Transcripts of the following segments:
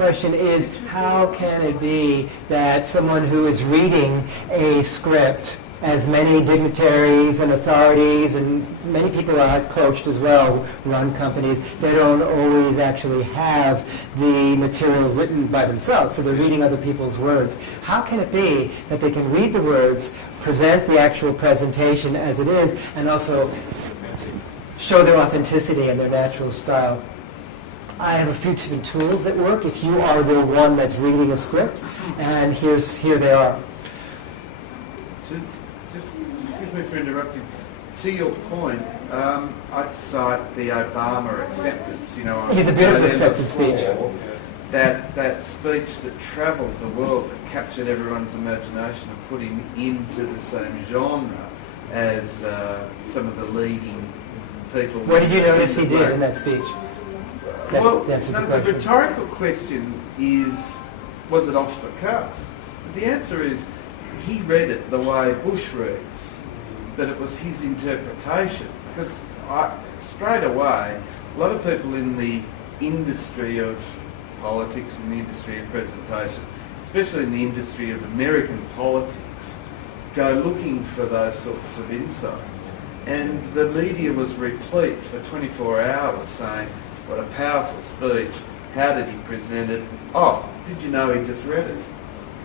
question is, how can it be that someone who is reading a script, as many dignitaries and authorities and many people I've coached as well run companies, they don't always actually have the material written by themselves, so they're reading other people's words. How can it be that they can read the words, present the actual presentation as it is, and also show their authenticity and their natural style? I have a few different tools that work if you are the one that's reading a script, and here they are. Just excuse me for interrupting. To your point, I'd cite the Obama acceptance. He's a beautiful acceptance speech. That speech that travelled the world, that captured everyone's imagination and put him into the same genre as some of the leading people. What did you notice he did in that speech? The rhetorical question is, was it off the cuff? The answer is, he read it the way Bush reads, but it was his interpretation. Because straight away, a lot of people in the industry of politics and the industry of presentation, especially in the industry of American politics, go looking for those sorts of insights. And the media was replete for 24 hours saying, what a powerful speech, how did he present it? Oh, did you know he just read it?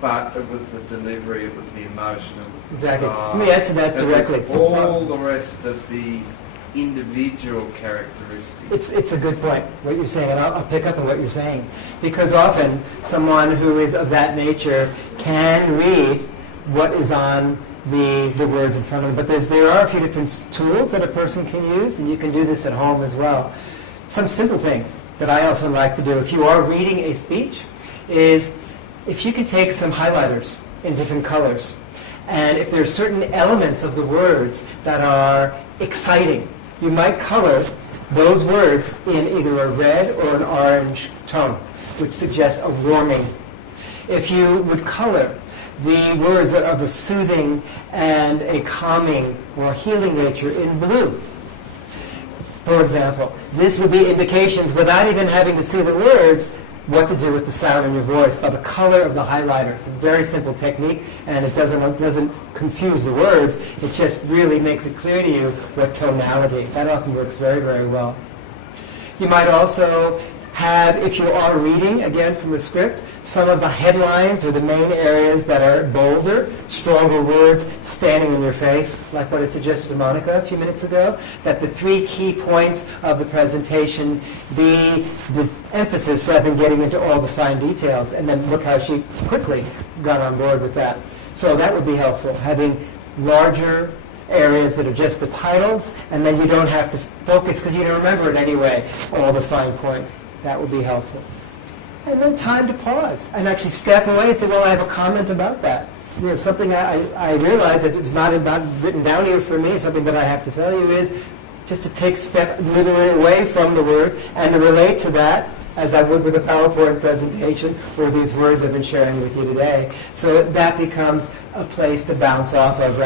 But it was the delivery, it was the emotion, it was the style. Let me answer that directly. It was all the rest of the individual characteristics. It's a good point, what you're saying, and I'll pick up on what you're saying. Because often, someone who is of that nature can read what is on the words in front of them. But there are a few different tools that a person can use, and you can do this at home as well. Some simple things that I often like to do if you are reading a speech is, if you can take some highlighters in different colors, and if there are certain elements of the words that are exciting, you might color those words in either a red or an orange tone, which suggests a warming. If you would color the words of a soothing and a calming or healing nature in blue, for example, this would be indications, without even having to see the words, what to do with the sound in your voice by the color of the highlighter. It's a very simple technique, and it doesn't confuse the words. It just really makes it clear to you what tonality. That often works very, very well. You might also have, if you are reading, again from a script, some of the headlines or the main areas that are bolder, stronger words standing in your face, like what I suggested to Monica a few minutes ago, that the 3 key points of the presentation be the emphasis rather than getting into all the fine details. And then look how she quickly got on board with that. So that would be helpful, having larger areas that are just the titles, and then you don't have to focus, because you don't remember it anyway, all the fine points. That would be helpful. And then time to pause and actually step away and say, well, I have a comment about that. Something I realized that it was not written down here for me, something that I have to tell you is just to take step literally away from the words and to relate to that as I would with a PowerPoint presentation where these words I've been sharing with you today. So that becomes a place to bounce off of rather